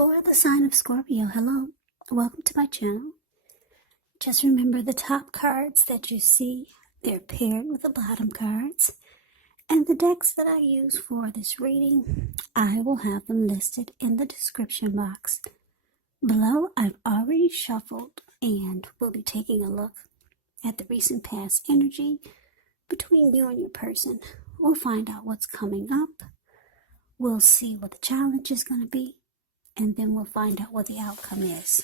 For the sign of Scorpio, hello, welcome to my channel. Just remember the top cards that you see, they're paired with the bottom cards. And the decks that I use for this reading, I will have them listed in the description box below. I've already shuffled and we'll be taking a look at the recent past energy between you and your person. We'll find out what's coming up. We'll see what the challenge is going to be. And then we'll find out what the outcome is.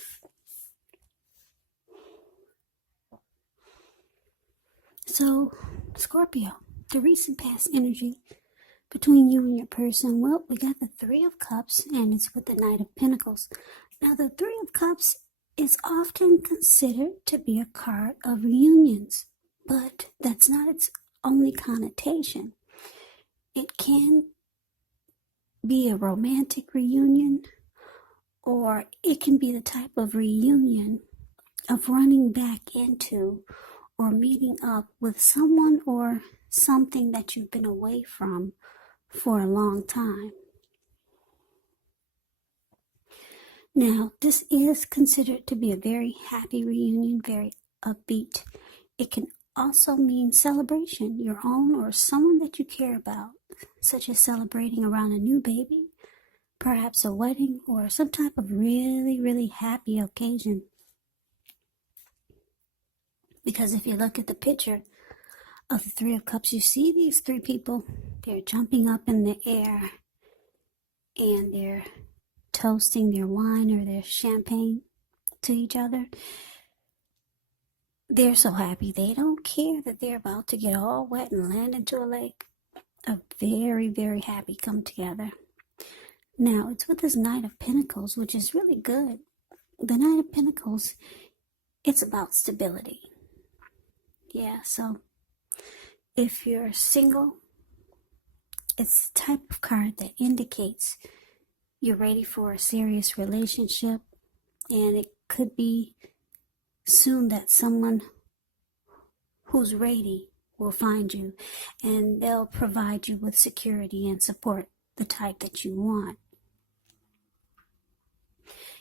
So, Scorpio, the recent past energy between you and your person. Well, we got the Three of Cups, and it's with the Knight of Pentacles. Now, the Three of Cups is often considered to be a card of reunions, but that's not its only connotation. It can be a romantic reunion, or it can be the type of reunion of running back into or meeting up with someone or something that you've been away from for a long time. Now, this is considered to be a very happy reunion, very upbeat. It can also mean celebration, your own or someone that you care about, such as celebrating around a new baby, perhaps a wedding, or some type of really, really happy occasion. Because if you look at the picture of the Three of Cups, you see these three people, they're jumping up in the air and they're toasting their wine or their champagne to each other. They're so happy. They don't care that they're about to get all wet and land into a lake. A very, very happy come together. Now, it's with this Knight of Pentacles, which is really good. The Knight of Pentacles, it's about stability. Yeah, so if you're single, it's the type of card that indicates you're ready for a serious relationship, and it could be soon that someone who's ready will find you, and they'll provide you with security and support, the type that you want.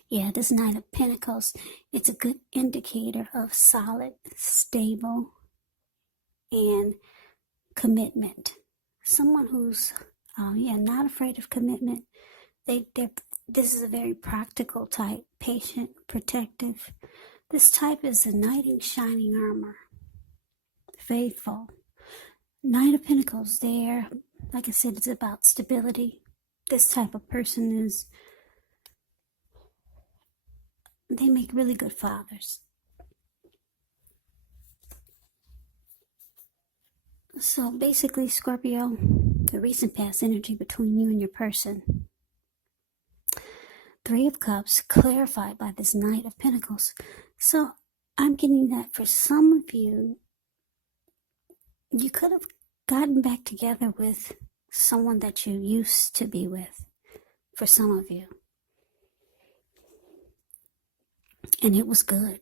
Yeah, this Knight of Pentacles, it's a good indicator of solid, stable, and commitment. Someone who's, not afraid of commitment. This is a very practical type, patient, protective. This type is a knight in shining armor, faithful. Knight of Pentacles, there, like I said, it's about stability. This type of person they make really good fathers. So basically, Scorpio, the recent past energy between you and your person. Three of Cups clarified by this Knight of Pentacles. So I'm getting that for some of you, you could have gotten back together with someone that you used to be with, for some of you. And it was good.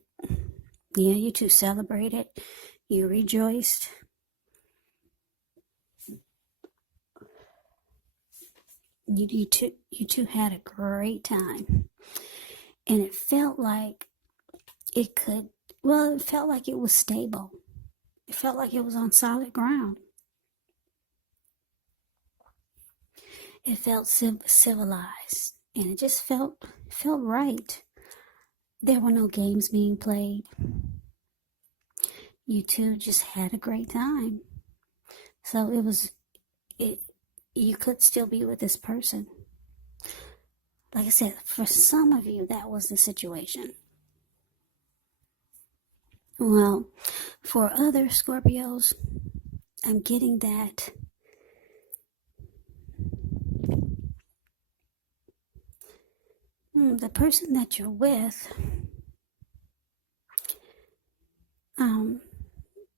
Yeah, you two celebrated. You rejoiced. You two had a great time. And it felt like it felt like it was stable. It felt like it was on solid ground. It felt civilized. And it just felt right. There were no games being played. You two just had a great time. So you could still be with this person. Like I said, for some of you, that was the situation. Well, for other Scorpios, I'm getting that the person that you're with,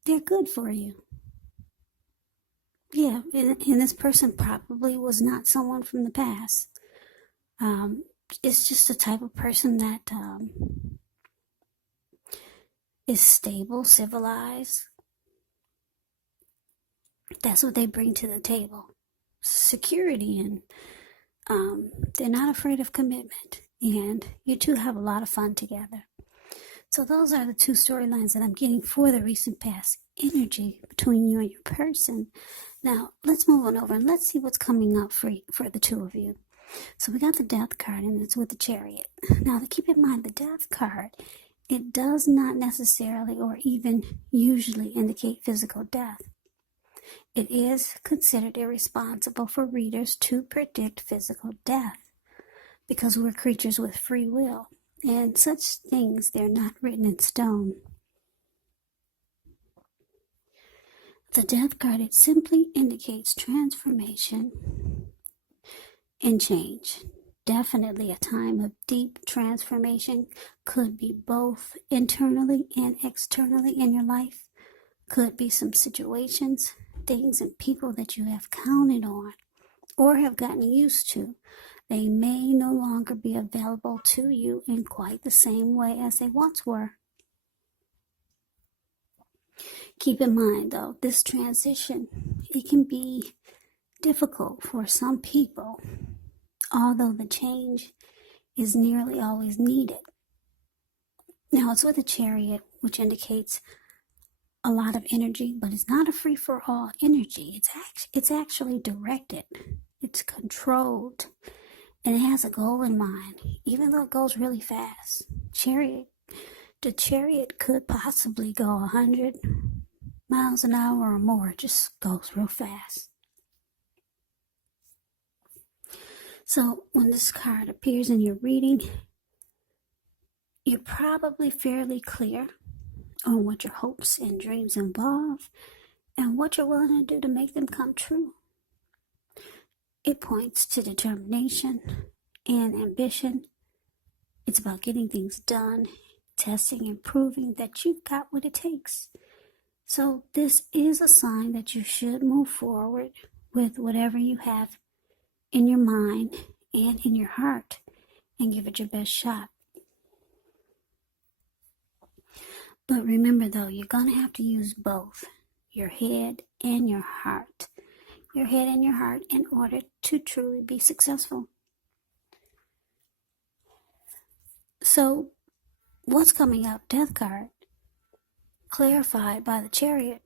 they're good for you. Yeah, and this person probably was not someone from the past. It's just the type of person that is stable, civilized. That's what they bring to the table. Security, and they're not afraid of commitment. and you two have a lot of fun together. So those are the two storylines that I'm getting for the recent past energy between you and your person. Now, let's move on over and let's see what's coming up for the two of you. So we got the Death card, and it's with the Chariot. Now, to keep in mind, the Death card, it does not necessarily or even usually indicate physical death. It is considered irresponsible for readers to predict physical death because we're creatures with free will, and such things, they're not written in stone. The Death card, it simply indicates transformation and change. Definitely a time of deep transformation. Could be both internally and externally in your life. Could be some situations, things, and people that you have counted on or have gotten used to. They may no longer be available to you in quite the same way as they once were. Keep in mind, though, this transition, it can be difficult for some people, although the change is nearly always needed. Now, it's with a Chariot, which indicates a lot of energy, but it's not a free-for-all energy. It's actually directed. It's controlled, and it has a goal in mind, even though it goes really fast. The Chariot could possibly go 100 miles an hour or more. It just goes real fast. So when this card appears in your reading, you're probably fairly clear on what your hopes and dreams involve and what you're willing to do to make them come true. It points to determination and ambition. It's about getting things done, testing and proving that you've got what it takes. So this is a sign that you should move forward with whatever you have in your mind and in your heart and give it your best shot. But remember, though, you're going to have to use both your head and your heart. Your head and your heart in order to truly be successful. So, what's coming up? Death card. Clarified by the Chariot.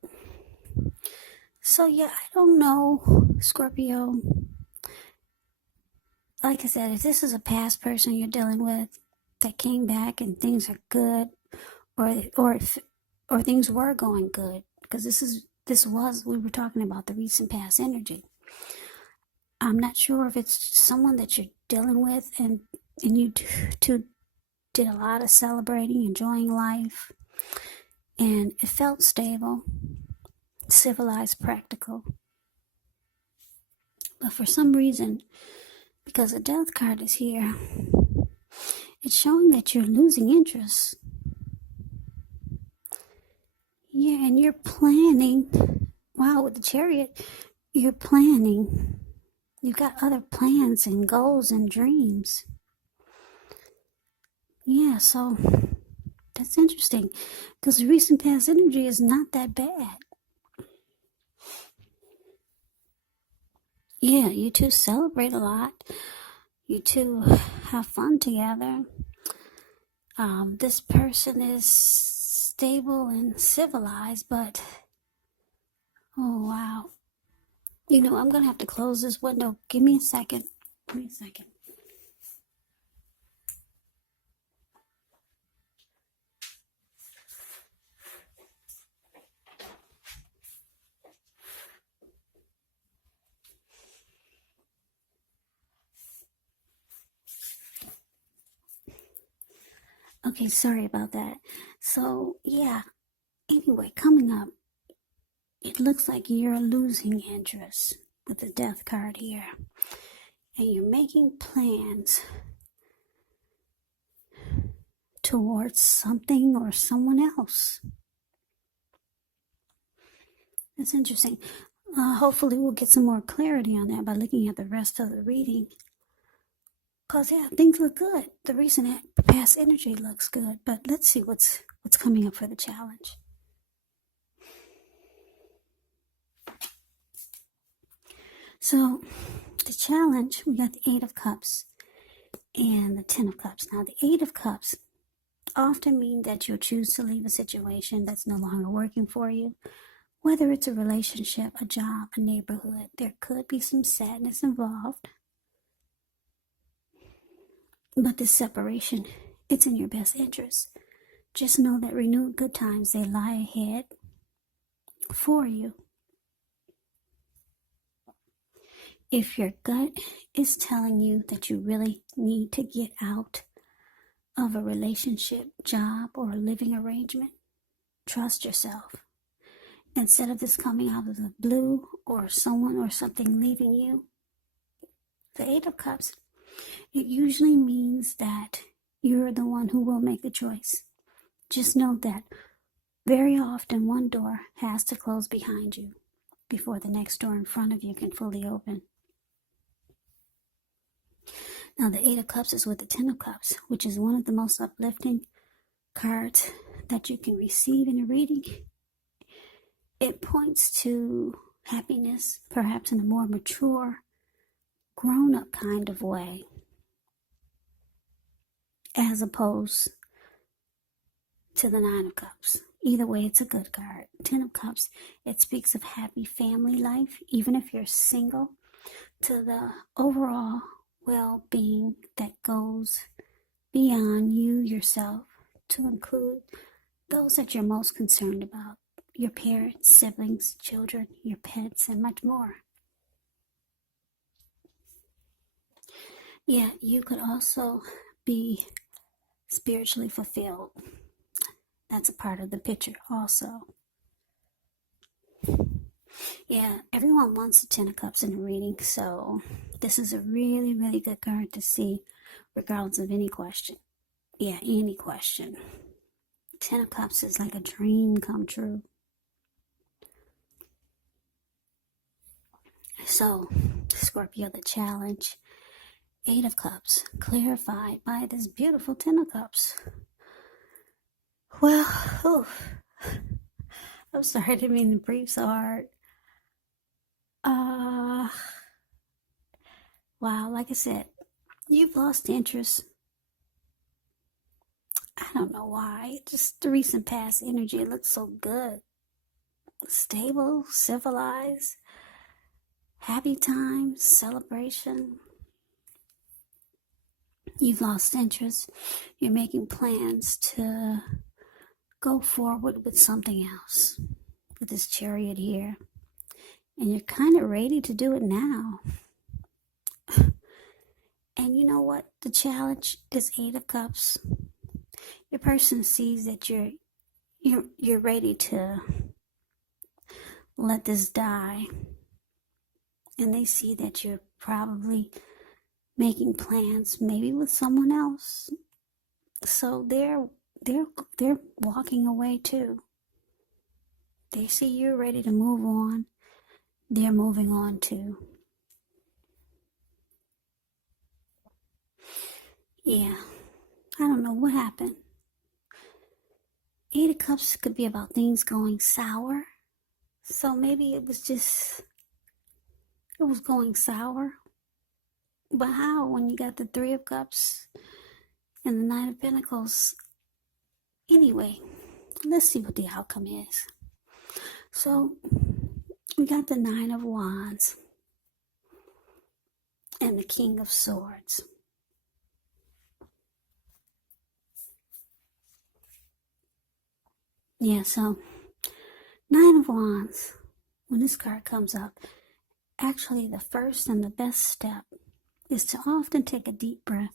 So, yeah, I don't know, Scorpio. Like I said, if this is a past person you're dealing with that came back and things are good, or things were going good, because we were talking about the recent past energy. I'm not sure if it's someone that you're dealing with and you two did a lot of celebrating, enjoying life, and it felt stable, civilized, practical. But for some reason, because the Death card is here, it's showing that you're losing interest. Yeah, and you're planning. Wow, with the Chariot, you're planning. You've got other plans and goals and dreams. Yeah, so that's interesting because the recent past energy is not that bad. Yeah, you two celebrate a lot. You two have fun together. This person is stable and civilized, but oh wow. You know, I'm going to have to close this window. Give me a second. Okay, sorry about that. So, yeah. Anyway, coming up, it looks like you're losing interest with the Death card here. And you're making plans towards something or someone else. That's interesting. Hopefully we'll get some more clarity on that by looking at the rest of the reading. Because, yeah, things look good. The recent past energy looks good. But let's see what's coming up for the challenge. So, the challenge, we got the 8 of Cups. and the Ten of Cups. Now, the Eight of Cups often mean that you'll choose to leave a situation that's no longer working for you. Whether it's a relationship, a job, a neighborhood, there could be some sadness involved. But this separation, it's in your best interest. Just know that renewed good times, they lie ahead for you. If your gut is telling you that you really need to get out of a relationship, job, or a living arrangement, trust yourself. Instead of this coming out of the blue or someone or something leaving you, the Eight of Cups, it usually means that you're the one who will make the choice. Just know that very often one door has to close behind you before the next door in front of you can fully open. Now, the Eight of Cups is with the Ten of Cups, which is one of the most uplifting cards that you can receive in a reading. It points to happiness, perhaps in a more mature, grown-up kind of way, as opposed to the Nine of Cups. Either way, it's a good card. Ten of Cups, it speaks of happy family life, even if you're single, to the overall well-being that goes beyond you yourself, to include those that you're most concerned about, your parents, siblings, children, your pets, and much more. Yeah, you could also be spiritually fulfilled. That's a part of the picture also. Yeah, everyone wants the Ten of Cups in a reading, so this is a really, really good card to see, regardless of any question. Yeah, any question. Ten of Cups is like a dream come true. So, Scorpio, the challenge. Eight of Cups, clarified by this beautiful Ten of Cups. Well, I'm sorry, I didn't mean to breathe so hard. Wow, like I said, you've lost interest. I don't know why. Just the recent past energy, it looks so good. Stable, civilized, happy times, celebration. You've lost interest. You're making plans to go forward with something else, with this Chariot here. And you're kind of ready to do it now. And you know what? The challenge is Eight of Cups. Your person sees that you're ready to let this die. And they see that you're probably making plans, maybe with someone else. So they're walking away too. They see you're ready to move on. They're moving on too. Yeah, I don't know what happened. Eight of Cups could be about things going sour. So maybe it was going sour. But how when you got the Three of Cups and the Nine of Pentacles? Anyway, let's see what the outcome is. So we got the Nine of Wands and the King of Swords. Yeah, so Nine of Wands, when this card comes up, actually the first and the best step is to often take a deep breath,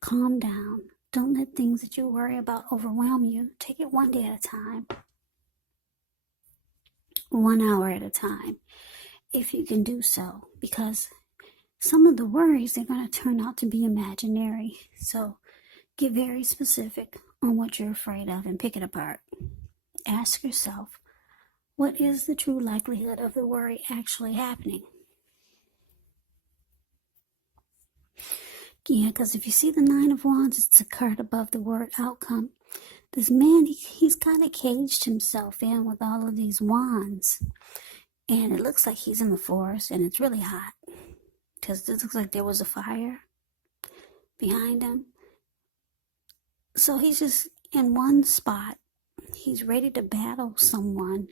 calm down. Don't let things that you worry about overwhelm you. Take it one day at a time, 1 hour at a time, if you can do so, because some of the worries, they're going to turn out to be imaginary. So get very specific on what you're afraid of and pick it apart. Ask yourself, what is the true likelihood of the worry actually happening? Yeah, because if you see the Nine of Wands, it's a card above the word outcome. This man, he's kind of caged himself in with all of these wands. And it looks like he's in the forest and it's really hot. Because it looks like there was a fire behind him. So he's just in one spot. He's ready to battle someone,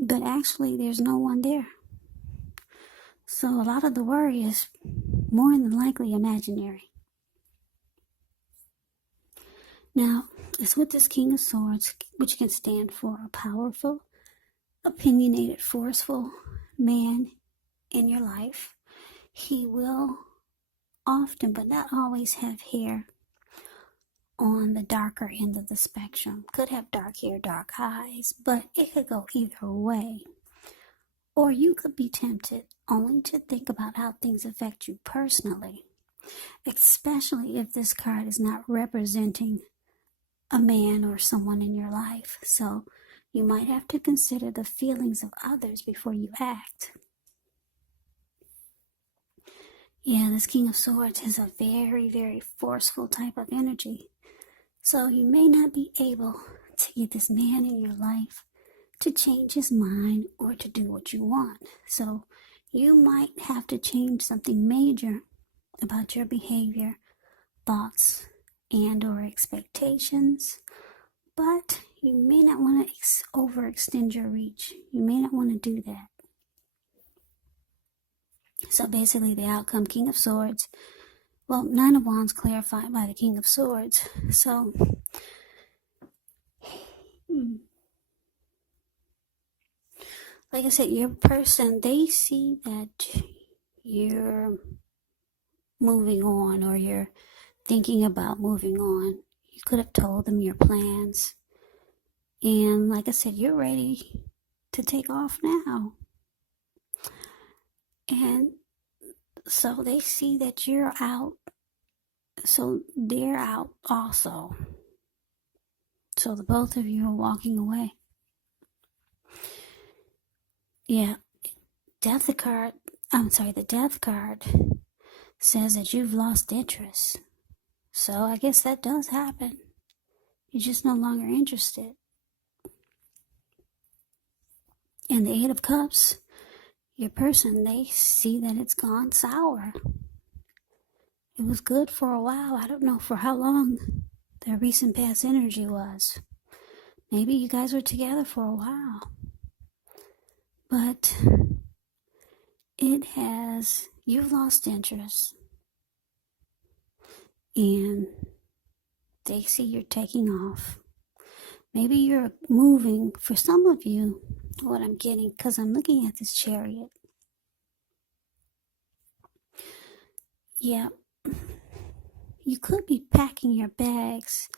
but actually there's no one there. So a lot of the worry is more than likely imaginary. Now, it's with this King of Swords, which can stand for a powerful, opinionated, forceful man in your life. He will often, but not always, have hair on the darker end of the spectrum. Could have dark hair, dark eyes, but it could go either way. Or you could be tempted only to think about how things affect you personally, especially if this card is not representing a man or someone in your life. So you might have to consider the feelings of others before you act. Yeah, this King of Swords is a very, very forceful type of energy. So you may not be able to get this man in your life to change his mind or to do what you want. So you might have to change something major about your behavior, thoughts, and or expectations. But you may not want to overextend your reach. You may not want to do that. So basically the outcome, King of Swords. Well, Nine of Wands clarified by the King of Swords. So, like I said, your person, they see that you're moving on or you're thinking about moving on. You could have told them your plans. And like I said, you're ready to take off now. And so they see that you're out. So they're out also. So the both of you are walking away. Yeah. The death card says that you've lost interest. So I guess that does happen. You're just no longer interested. And the Eight of Cups, your person, they see that it's gone sour. It was good for a while. I don't know for how long their recent past energy was. Maybe you guys were together for a while. But you've lost interest. And they see you're taking off. Maybe you're moving. For some of you, what I'm getting, because I'm looking at this Chariot. Yeah, you could be packing your bags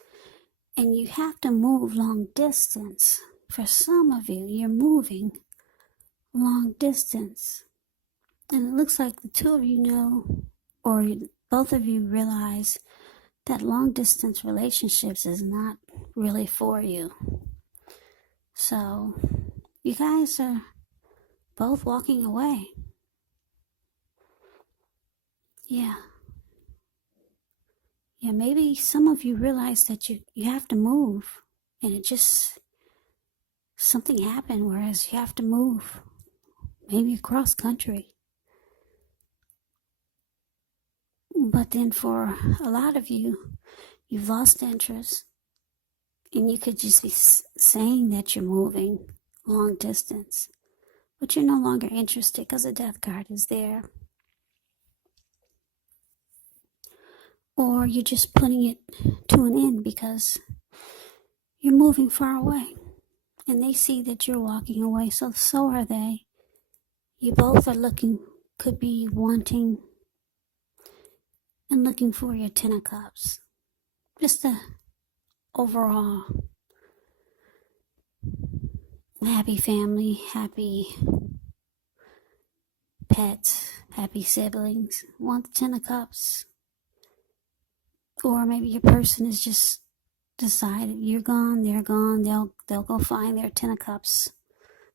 and you have to move long distance. For some of you, you're moving long distance. And it looks like the two of you know, or both of you realize that long distance relationships is not really for you. So you guys are both walking away. Yeah, maybe some of you realize that you have to move, and something happened, whereas you have to move, maybe across country. But then for a lot of you, you've lost interest, and you could just be saying that you're moving long distance, but you're no longer interested because the Death card is there. Or you're just putting it to an end because you're moving far away. And they see that you're walking away, so are they. You both are could be wanting and looking for your Ten of Cups. Just a overall happy family, happy pets, happy siblings. Want the Ten of Cups. Or maybe your person is just decided you're gone, they're gone, they'll go find their Ten of Cups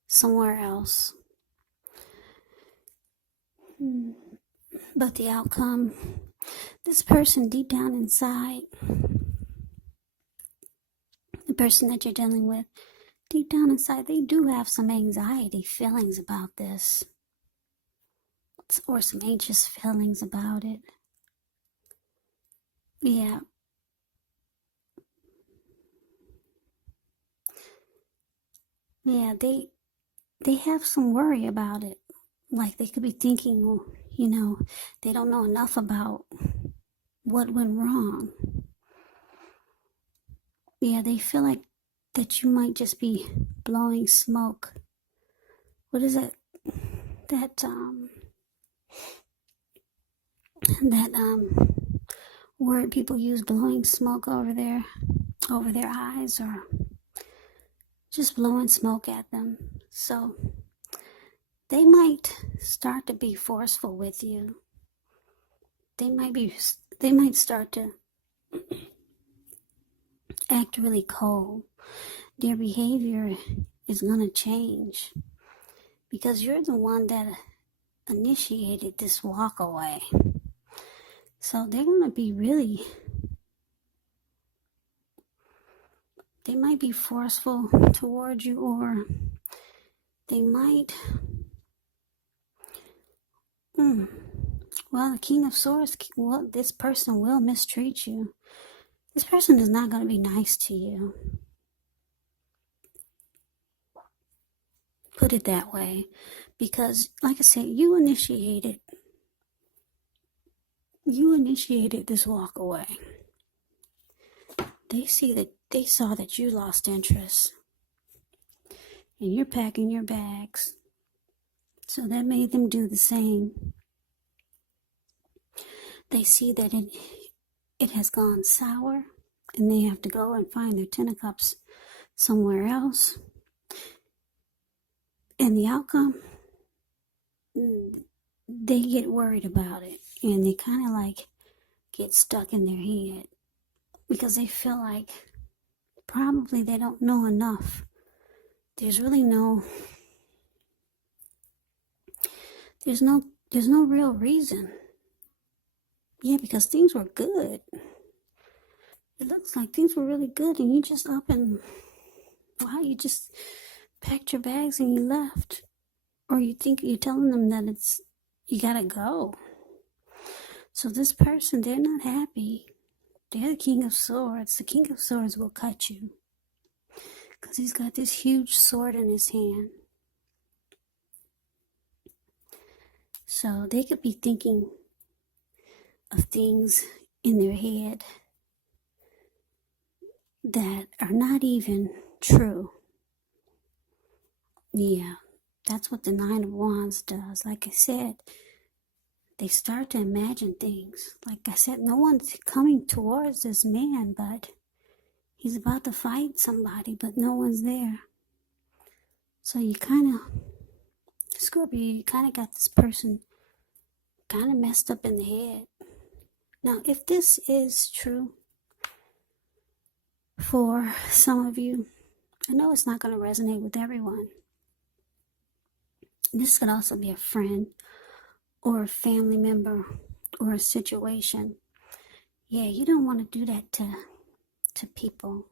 somewhere else. But the outcome, this person deep down inside, the person that you're dealing with, deep down inside, they do have some anxiety feelings about this, or some anxious feelings about it. Yeah. Yeah, they have some worry about it. Like they could be thinking, well, they don't know enough about what went wrong. Yeah, they feel like that you might just be blowing smoke. What is it? That word people use, blowing smoke over their eyes, or just blowing smoke at them. So they might start to be forceful with you. They might start to act really cold. Their behavior is going to change because you're the one that initiated this walk away. So they're going to be they might be forceful towards you, or they might, well, the King of Swords, well, this person will mistreat you. This person is not going to be nice to you. Put it that way. Because, like I said, you initiated this walk away. They saw that you lost interest. And you're packing your bags. So that made them do the same. They see that it has gone sour, and they have to go and find their Ten of Cups somewhere else. And the outcome, they get worried about it, and they kind of like get stuck in their head because they feel like probably they don't know enough. There's no real reason. Yeah, because things were good. It looks like things were really good, and you just up and wow, you just packed your bags and you left. Or you think you're telling them that you gotta go. So this person, they're not happy. They're the King of Swords. The King of Swords will cut you because he's got this huge sword in his hand. So they could be thinking of things in their head that are not even true. Yeah, that's what the Nine of Wands does. Like I said, they start to imagine things. Like I said, no one's coming towards this man, but he's about to fight somebody, but no one's there. So you kind of, Scorpio, you kind of got this person kind of messed up in the head. Now, if this is true for some of you, I know it's not going to resonate with everyone. This could also be a friend or a family member or a situation. Yeah, you don't want to do that to people.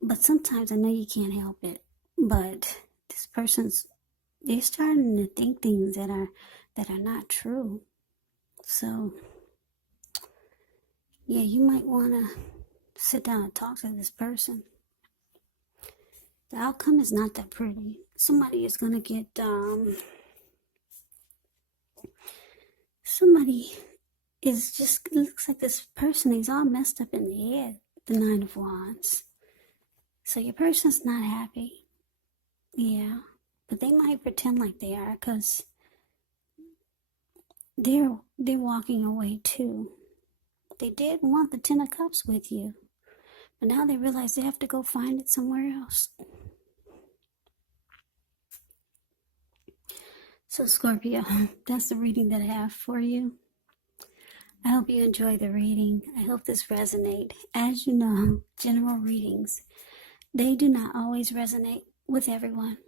But sometimes I know you can't help it. But this they're starting to think things that are not true. So yeah, you might want to sit down and talk to this person. The outcome is not that pretty. Somebody is going to get, somebody is just, it looks like this person is all messed up in the head, the Nine of Wands. So your person's not happy. Yeah, but they might pretend like they are because they're walking away too. They did want the Ten of Cups with you, but now they realize they have to go find it somewhere else. So Scorpio, that's the reading that I have for you. I hope you enjoy the reading. I hope this resonates. As you know, general readings, they do not always resonate with everyone.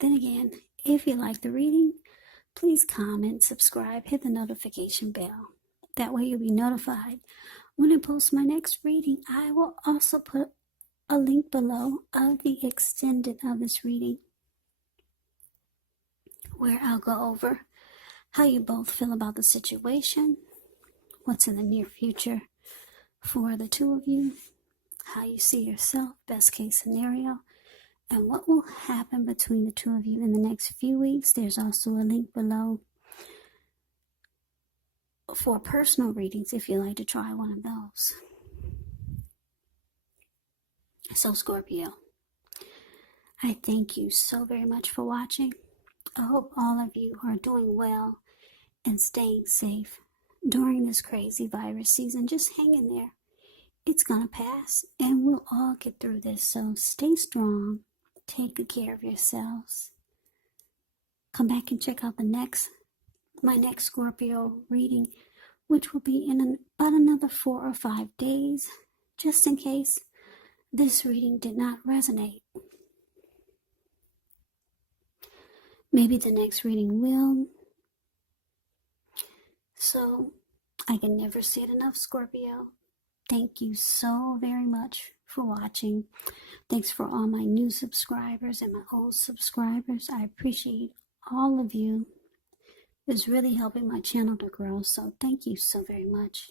Then again, if you like the reading, please comment, subscribe, hit the notification bell. That way you'll be notified when I post my next reading. I will also put a link below of the extended of this reading, where I'll go over how you both feel about the situation, what's in the near future, for the two of you, how you see yourself, best case scenario, and what will happen between the two of you in the next few weeks. There's also a link below for personal readings if you'd like to try one of those. So Scorpio, I thank you so very much for watching. I hope all of you are doing well and staying safe during this crazy virus season. Just hang in there. It's gonna pass and we'll all get through this. So stay strong. Take good care of yourselves. Come back and check out my next Scorpio reading, which will be in about another 4 or 5 days, just in case this reading did not resonate. Maybe the next reading will. So I can never say it enough, Scorpio. Thank you so very much for watching. Thanks for all my new subscribers and my old subscribers. I appreciate all of you. It's really helping my channel to grow, so thank you so very much.